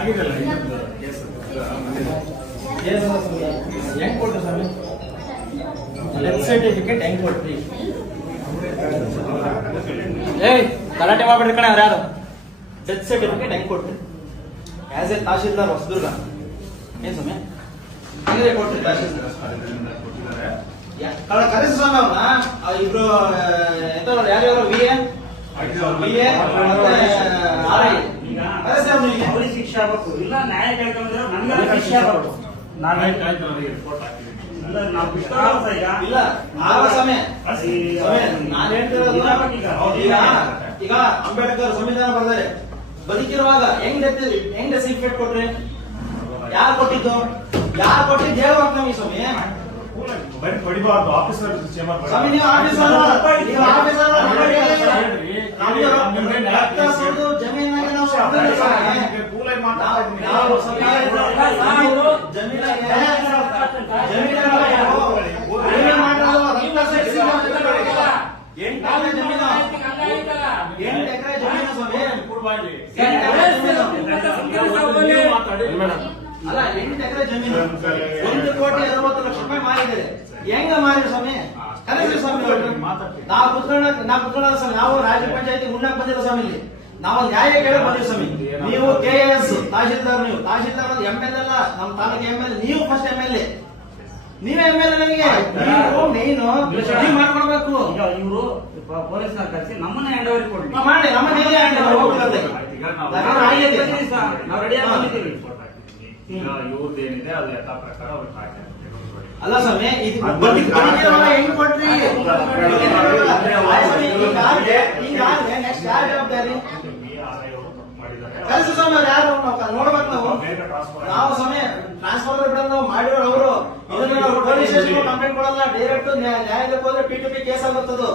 ಆಗಿದೆಲ್ಲ ಹೆಂಗ್ ಕೊಟ್ರಿ ಸ್ವಾಮಿ? Death certificate ಹೆಂಗ್ ಕೊಟ್ರಿ? ಏಯ್ ಗಲಾಟೆ ಮಾಡ್ಬಿಡ್ರಿ ಕಣೆ ಅವ್ರು ಯಾರು? ಡೆತ್ ಸರ್ಟಿಫಿಕೇಟ್ ಹೆಂಗ್ ಕೊಟ್ರಿ? ಆಸ್ ಎ ತಹಶೀಲ್ದಾರ್ ಹೊಸದುರ್ಗ ಏನ್ ಸ್ವಾಮಿ ಹಂಗೆ ಕೊಟ್ರಿ? ತಹಶೀಲ್ದಾರ್ ಕರೆಸಿ ಸ್ವಾಮಿ ಅವ್ರನ್ನ ಇಬ್ರು ಎಂತವ್ರು ಯಾರ್ಯಾರು ವಿ ಎ ಅವ್ರಿಗೆ ಶಿಕ್ಷೆ ಆಗ್ಬೇಕು, ಇಲ್ಲ ನ್ಯಾಯ ಕೇಳ್ಕೊಂಡ್ರೆ ನನ್ಗೆಲ್ಲ ಶಿಕ್ಷೆ ಆಗ್ಬೇಕು. ನಾನು ರಿಪೋರ್ಟ್ ಹಾಕಿದ್ದೀನಿ. ಇಲ್ಲ ಆಗ ಸಮಯ ನಾನು ಹೇಳ್ತಿರೋದು ಈಗ ಅಂಬೇಡ್ಕರ್ ಸಂವಿಧಾನ ಬರ್ತಾರೆ ಬದುಕಿರುವಾಗ ಹೆಂಗ್ ಡೆಸಿಫಿಕೇಟ್ ಕೊಟ್ರಿ? ಯಾರು ಕೊಟ್ಟಿದ್ದು? ಯಾರು ಕೊಟ್ಟಿದ್ದು ಹೇಳುವಾಗ ನಮಗೆ ಸ್ವಾಮಿ. ಹೊಡಿಬಾರ್ದು ಆಫೀಸರ್ ಚೇಂಬರ್ ಸ್ವಾಮಿ ನೀವು ಆಫೀಸರ್ ಜಮೀನಾಗೆ ನಾವು ಅಲ್ಲ 8 ಎಕರೆ ಜಮೀನು 1,60,00,000 ಮಾರಿದ್ದಾರೆ. ಹೆಂಗ ಮಾರಿ ಸ್ವಾಮಿ? ಕರೆಕ್ಟ್ ಸ್ವಾಮಿ ನಾವು ಕುತ್ಕೊಂಡ ಸ್ವಾಮಿ. ನಾವು ರಾಜ್ಯ ಪಂಚಾಯತಿ ಉಣ್ಣಕ್ ಬಂದಿರೋ ಸ್ವಾಮಿ. ಇಲ್ಲಿ ನಾವು ನ್ಯಾಯ ಕೇಳಕ್ ಬಂದಿವಿ ಸ್ವಾಮಿ. ನೀವು KS ತಹಶೀಲ್ದಾರ್, ನೀವು ತಹಶೀಲ್ದಾರ್ ML ಅಲ್ಲ, ನಮ್ಮ ತಾಲೂಕು ML. ನೀವು ಫಸ್ಟ್ ML, ನೀವೇ ML. ನನಗೆ ನೀವು ಮೇನು ನೀವು ಮಾಡ್ಕೊಡ್ಬೇಕು. ಇವರು ಪೊಲೀಸ್ನ ಕರೆಸಿ ನಮ್ಮನ್ನ ಹ್ಯಾಂಡ್ ಓವರ್ ಕೊಡ್ಲಿ ಮಾಡಿ. ನಮ್ಮ ನಾವು ರೆಡಿ ಆಗಿದ್ದೀವಿ. ಇವ್ರದ್ದೇನಿದೆ ಅದು ಯಥಾ ಪ್ರಕಾರ ಅವ್ರಿಗೆ ಹಾಕಿ ಅಲ್ಲ ಸ್ವಾಮಿ ಇದು ಹೆಂಗ್ ಕೊಟ್ರಿ? ನೆಕ್ಸ್ಟ್ ಯಾರ ಜವಾಬ್ದಾರಿ? ಕಳಿಸಿ ಸ್ವಾಮಿ. ಅವ್ರು ಯಾರು ನೋಡ್ಬೇಕು ನಾವು ಸ್ವಾಮಿ. ಟ್ರಾನ್ಸ್ಫರ್ ಬಿಡೋದು ನಾವು ಮಾಡಿರೋ ಅವರು ಇದನ್ನ ಪೊಲೀಸ್ ಸ್ಟೇಷನ್ ಕಂಪ್ಲೇಂಟ್ ಕೊಡಲ್ಲ. ಡೈರೆಕ್ಟ್ ನ್ಯಾಯಾಲಯಕ್ಕೆ ಹೋದ್ರೆ P2P ಕೇಸ್ ಆಗುತ್ತದು.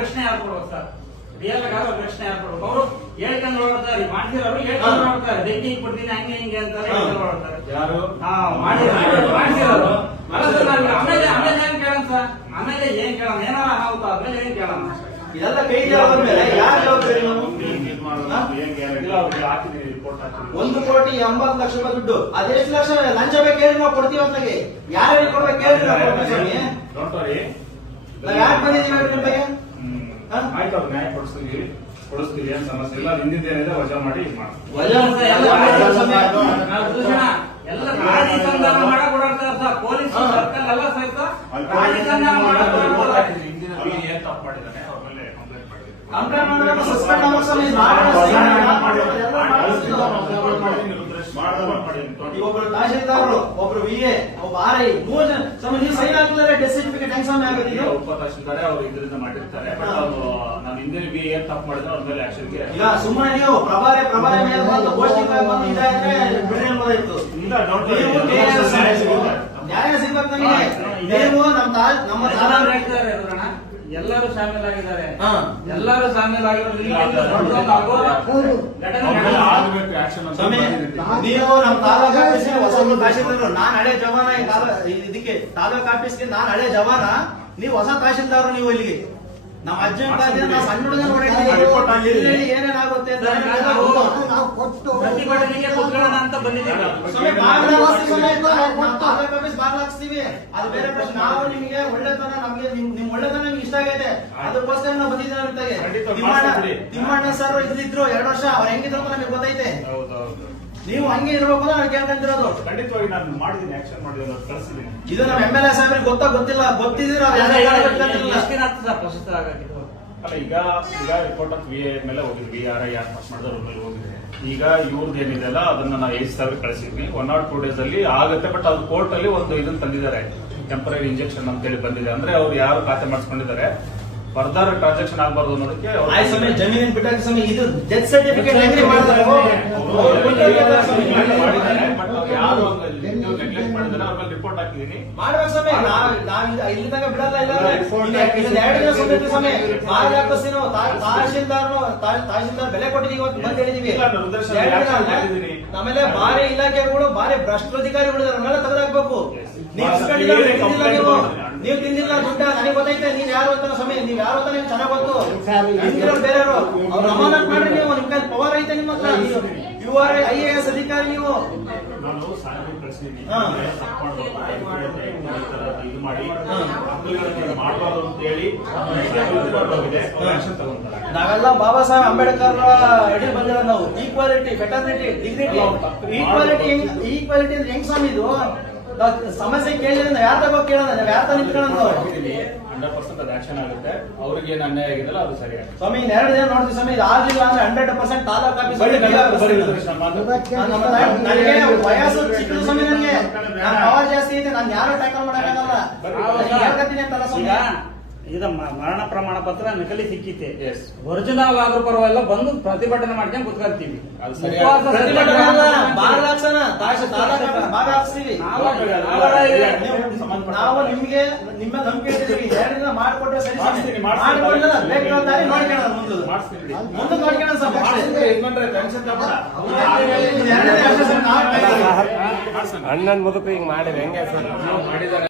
ರಕ್ಷಣೆ ಆಗ್ಬಿಡ್ಬೇಕು ಸರ್. ರಕ್ಷಣೆ ಆಗ್ಬಿಡ್ಬೇಕು. ಅವರು ಹೇಳ್ಕೊಂಡು ನೋಡ್ತಾರೆ, ಮಾಡ್ಸಿರೋರು ಹೇಳ್ಕೊಂಡು ನೋಡ್ತಾರೆ. ಬೆಂಕಿ ಕೊಡ್ತೀನಿ ಹಂಗೆ ಹಿಂಗೆ ಅಂತಾರೆ, ಹೇಳ್ತಾರೆ. ಯಾರು ಮಾಡ್ಸಿರೋರು ಆಮೇಲೆ ಏನ್ ಕೇಳೋಣ ಸರ್? ಆಮೇಲೆ ಏನ್ ಕೇಳೋಣ? ಏನಾರ ಅನಾಹುತ ಆದ್ಮೇಲೆ ಏನ್ ಕೇಳೋಣ? ಇದೆಲ್ಲ ಕೈ ಮೇಲೆ ಯಾರು ಜವಾಬ್ದಾರಿ? ನಾವು ರಿಪೋರ್ಟ್ ಹಾಕಿದ್ದೀವಿ. 1,80,00,000 ದುಡ್ಡು. ಅದೆಷ್ಟು ಲಕ್ಷ ಲಂಚ ಬೇಕು ಹೇಳಿ ನಾವು ಕೊಡ್ತೀವಿ ಅಂತಾಗೆ. ಯಾರು ಕೊಡ್ಬೇಕು ಕೇಳಿ ನಾವು ಕೊಡ್ತೀವಿ ಸ್ವಾಮಿ. ನಾವ್ ಯಾಕೆ ಬಂದಿದ್ದೀವಿ ಹೇಳ್ರಿ ನಿಮಗೆ? ಆಯ್ತು, ಅವ್ರು ನ್ಯಾಯ ಕೊಡಿಸ್ತೀವಿ, ಏನ್ ಸಮಸ್ಯೆ ಇಲ್ಲ. ಹಿಂದಿನ ಏನಿದೆ ವಜಾ ಮಾಡಿ ಎಲ್ಲ ರಾಜಿ ಸಂಧಾನ ಮಾಡಕ್ ಓಡಾಡ್ತಾರೆ ಸರ್. ಪೊಲೀಸ್ ಸರ್ಕಲ್ ಎಲ್ಲ ಸಹಿತ ರಾಜಿ ಸಂಧಾನ ಮಾಡಕ್ ಏನ್ ತಪ್ಪು ಮಾಡಿದಾನೆ ಅವ್ರ ಮೇಲೆ ಕಂಪ್ಲೇಂಟ್ ಕಂಪ್ಲೇಂಟ್ ಮಾಡಬೇಕು, ಸಸ್ಪೆಂಡ್ ಆಗಬೇಕು. ಒಬ್ರು ತಹಶೀಲ್ದಾರ್, ಒಬ್ರು VA, ಒಬ್ಬ RI, 3 ಜನ ಸ್ವಾಮಿ. ನೀವು ಸೈನ್ ಹಾಕಿದ್ರೆ ಡೆತ್ ಸರ್ಟಿಫಿಕೇಟ್ ಹೆಂಗ್ ಸ್ವಾಮಿ ಆಗುತ್ತೆ? ಉಪತಹಶೀಲ್ದಾರೆ ಅವ್ರು ಇದರಿಂದ ಮಾಡಿರ್ತಾರೆ. ಬಟ್ ಅವ್ರು ನಾನು ಹಿಂದೆ ಏನ್ ತಪ್ಪು ಮಾಡಿದ್ರೆ ಅವ್ರ ಮೇಲೆ ಆಕ್ಷನ್ಗೆ ಈಗ ಸುಮ್ಮನೆ ನೀವು ಪ್ರಭಾರಿ ಮೇಲೆ ಬಂದು ಪೋಸ್ಟಿಂಗ್ ಬಂದು ಇದಾದ್ರೆ ಬಿಡ್ರಿ ಅನ್ಬೋದಾಯ್ತು. ನ್ಯಾಯ ಸಿಗ್ಬೇಕು ನಮಗೆ. ನೀವು ನಮ್ಮ ಎಲ್ಲರೂ ಶಾಮೀಲಾಗಿದ್ದಾರೆ. ಎಲ್ಲರೂ ಶಾಮೀಲಾಗಿರೋದು ನೀವು ನಮ್ಮ ತಾಲೂಕು ಆಫೀಸ್ಗೆ ಹೊಸ ತಹಶೀಲ್ದಾರ್. ನಾನ್ ಹಳೆ ಜವಾನ. ಇದಕ್ಕೆ ತಾಲೂಕು ಆಫೀಸ್ಗೆ ನಾನ್ ಹಳೆ ಜವಾನ, ನೀವು ಹೊಸ ತಹಶೀಲ್ದಾರ್. ನೀವು ಇಲ್ಲಿಗೆ ನಮ್ಮ ಅಜ್ಜ ನಾವು ಸಣ್ಣ ಹುಡುಗನ ಏನೇನಾಗುತ್ತೆ ಪ್ರತಿಭಟನೆಗೆ ಕೂತ್ಕೊಳ್ಳೋಣ ಅಂತ ಬಂದಿದ್ದೀವಿ. ತಾಲೂಕು ಆಫೀಸ್ ಬಾಗ್ಲಾಕ್ಸ್ತೀವಿ, ಅದು ಬೇರೆ ಪ್ರಶ್ನೆ. ನಾವು ನಿಮಗೆ ಒಳ್ಳೆತನ, ನಮ್ಗೆ ನಿಮ್ ಒಳ್ಳೆತನ ನಿಮ್ಗೆ ಇಷ್ಟ ಆಗೈತೆ, ಅದಕ್ಕೋಸ್ಕರ ನಾವು ಬಂದಿದ್ದೀವಿ. ತಿಮ್ಮಣ್ಣ ಸರ್ ಇಲ್ಲಿದ್ರು 2 ವರ್ಷ. ಅವ್ರು ಹೆಂಗಿದ್ರು ಅಂತ ನಮಗೆ ಗೊತ್ತೈತೆ. ನೀವು ಹಂಗೆ ಇರ್ಬೇಕು ಅಂತ ಕೇಳ್ಕೊಂತಿರೋದು. ಖಂಡಿತವಾಗಿ ನಾನು ಮಾಡಿದ್ದೀನಿ, ಆಕ್ಷನ್ ಮಾಡಿದ್ದೀನಿ, ಕಳಿಸಿದ್ದೀನಿ. ಇದು ನಮ್ಮ MLA ಸಾಹೇಬ್ರಿಗೆ ಗೊತ್ತಿಲ್ಲ. ಗೊತ್ತಿದ್ರೆ ಅಲ್ಲ, ಈಗ ರಿಪೋರ್ಟ್ ಆಫ್ VA ಮೇಲೆ ಹೋಗಿದ್ವಿ, RI ಯಾರು ಪಾಸ್ ಮಾಡಿದ್ರು ಅವ್ರ ಮೇಲೆ ಹೋಗಿದೆ. ಈಗ ಇವ್ರದ್ದು ಏನಿದೆ ಅಲ್ಲ ಅದನ್ನ ನಾವು 8 ಸಾವಿರ ಕಳಿಸಿದ್ವಿ. 102 days ಅಲ್ಲಿ ಆಗುತ್ತೆ. ಬಟ್ ಅದು ಕೋರ್ಟ್ ಅಲ್ಲಿ ಒಂದು ಇದನ್ನ ತಂದಿದ್ದಾರೆ, ಟೆಂಪರರಿ ಇಂಜೆಕ್ಷನ್ ಅಂತ ಹೇಳಿ ಬಂದಿದೆ. ಅಂದ್ರೆ ಅವ್ರು ಯಾರು ಖಾತೆ ಮಾಡಿಸ್ಕೊಂಡಿದ್ದಾರೆ ಫರ್ದರ್ ಟ್ರಾನ್ಸಾಕ್ಷನ್ ಆಗಬಾರ್ದು ಅನ್ನೋದಕ್ಕೆ ಜಮೀನಿನ ಬಿಟ್ಟಾಗ ಸ್ವಾಮಿ. ಇದು ಡೆತ್ ಸರ್ಟಿಫಿಕೇಟ್ ಹೆಂಗ್ರಿ ಮಾಡ್ತಾರೆ? ಯಾರು ನೆಗ್ಲೆಕ್ಟ್ ಮಾಡಿದಾರೆ ಅವ್ರ ಮೇಲೆ ರಿಪೋರ್ಟ್ ಹಾಕಿದೀನಿ. ಮಾಡ್ಬೇಕು ಸ್ವಾಮಿ. ನಾವ್ ಇಲ್ಲಿ ತನಕ ಬಿಡಲ್ಲ. ಇಲ್ಲ 2 ದಿನ ಸುಮ್ಮನೆ ಸ್ವಾಮಿ. ಮಾರ್ಗ ಹಾಕಿಸ್ತೀವಿ ನಾವು. ತಹಶೀಲ್ದಾರ್ ಬೆಲೆ ಕೊಟ್ಟಿದ್ದೀವಿ, ಇವತ್ತು ಬಂದ್ ಹೇಳಿದೀವಿ. ಆಮೇಲೆ ಬಾರಿ ಇಲಾಖೆಗಳು, ಬಾರಿ ಭ್ರಷ್ಟಾಧಿಕಾರಿಗಳು ನಮ್ಮೆಲ್ಲ ತೆಗೆದಾಕ್ಬೇಕು. ನೀವು ನೀವು ತಿಂದಿಲ್ಲ ದುಡ್ಡ ನನಗೆ ಗೊತ್ತೈತೆ ನೀವ್ ಯಾರು ಅಂತ ಸ್ವಾಮಿ, ನೀವ್ ಯಾರು ಅಂತ ನಿಮ್ಗೆ ಚೆನ್ನಾಗ್ ಗೊತ್ತು. ಹಿಂದಿರೋರು ಬೇರೆಯವರು ಅವ್ರು ಅಮಾನತ್ ಮಾಡ್ರಿ, ನೀವು ನಿಮ್ ಕೈ ಪವರ್ ಐತೆ ನಿಮ್ಮ ಹತ್ರ, ಯು ಆರ್ IAS ಅಧಿಕಾರಿ ನೀವು. ನಾನು ಸಾಹೇಬ್ರಿಗೆ ಕಳಿಸಿದ್ದೀನಿ ಹಾ. ತಪ್ಪು ಮಾಡ್ಬಾರ್ದು, ಇದು ಮಾಡಿ ಮಕ್ಕಳುಗಳನ್ನ ಮಾಡಬಾರ್ದು ಅಂತ ಹೇಳಿ ಹೋಗಿದೆ, ಆಕ್ಷನ್ ತಗೊಂತಾರೆ. ನಾವೆಲ್ಲ ಬಾಬಾ ಸಾಹೇಬ್ ಅಂಬೇಡ್ಕರ್ ಅಡಿ ಬಂದಿರೋದು ನಾವು. Equality, fraternity, dignity. ಈಕ್ವಾಲಿಟಿ ಅಂದ್ರೆ ಹೆಂಗ್ ಸ್ವಾಮಿ ಇದು? ಸಮಸ್ಯೆ ಕೇಳಿದ್ರೆ ನಾವ್ ಯಾರ ತಗೋ ಕೇಳೋಣ, ನಾವ್ ಯಾರ ತ ನಿಂತ್ಕೊಳ್ಳೋಣ ನಾವು? 100% ಅದು ಆಕ್ಷನ್ ಆಗುತ್ತೆ. ಅವ್ರಿಗೆ ಏನು ಅನ್ಯಾಯ ಆಗಿದೆಲ್ಲ ಅದು ಸರಿ ಆಗುತ್ತೆ ಸ್ವಾಮಿ. 2 ದಿನ ನೋಡ್ತೀವಿ ಸ್ವಾಮಿ, ಇದು ಆಗ್ಲಿಲ್ಲ ಅಂದ್ರೆ 100% ತಾಲೂಕು ಆಫೀಸ್ ನನಗೆ ವಯಸ್ಸು ಚಿಕ್ಕದು ಸ್ವಾಮಿ, ನನಗೆ ನಾನು ಪವರ್ ಜಾಸ್ತಿ ಇದೆ, ನಾನು ಯಾರು ಟ್ಯಾಕಲ್ ಮಾಡಕ್ಕಾಗಲ್ಲ. ಹೇಳ್ಕತ್ತೀನಿ ಅಂತಲ್ಲ ಸ್ವಾಮಿ. ಈಗ ಮರಣ ಪ್ರಮಾಣ ಪತ್ರ ನಕಲಿ ಸಿಕ್ಕಿತೆ, Yes. ಒರಿಜಿನಲ್ ಆದ್ರೂ ಪರವಾಗಿಲ್ಲ, ಬಂದು ಪ್ರತಿಭಟನೆ ಮಾಡ್ಕೊಂಡು ಕುತ್ಕೊಳ್ತೀವಿ. ಅದು ಸರಿ ಉಪವಾಸ ಪ್ರತಿಭಟನೆ ಅಲ್ಲ, ಬಾರ್ ಹಾಕ್ಸೋಣ, ತಾಲೂಕು ಬಾರ್ ಹಾಕ್ಸ್ತೀವಿ. ನಾವು ನಿಮ್ಗೆ ನಿಮ್ಮ ನಂಬಿಕೆ ಇಟ್ಟಿದ್ದೀವಿ, 2 ದಿನ ಮಾಡ್ಕೊಟ್ರೆ ಸರಿ. ಮಾಡಿಸ್ತೀನಿ. ಮಾಡ್ಕೊಳ್ಳೋಣ, ಬೇಕಾದ ದಾರಿ ನೋಡ್ಕೊಳ್ಳೋಣ, ಮಾಡಿಸ್ತೀನಿ. ಮುಂದೆ ನೋಡ್ಕೊಳ್ಳೋಣ ಸರ್. ಟೆನ್ಷನ್ ತಗೋಬೇಡ. ಅಣ್ಣನ ಮುದುಕು ಹಿಂಗ್ ಮಾಡಿದ್ರೆ ಹೆಂಗೆ ಸರ್? ಮಾಡಿದ್ದಾರೆ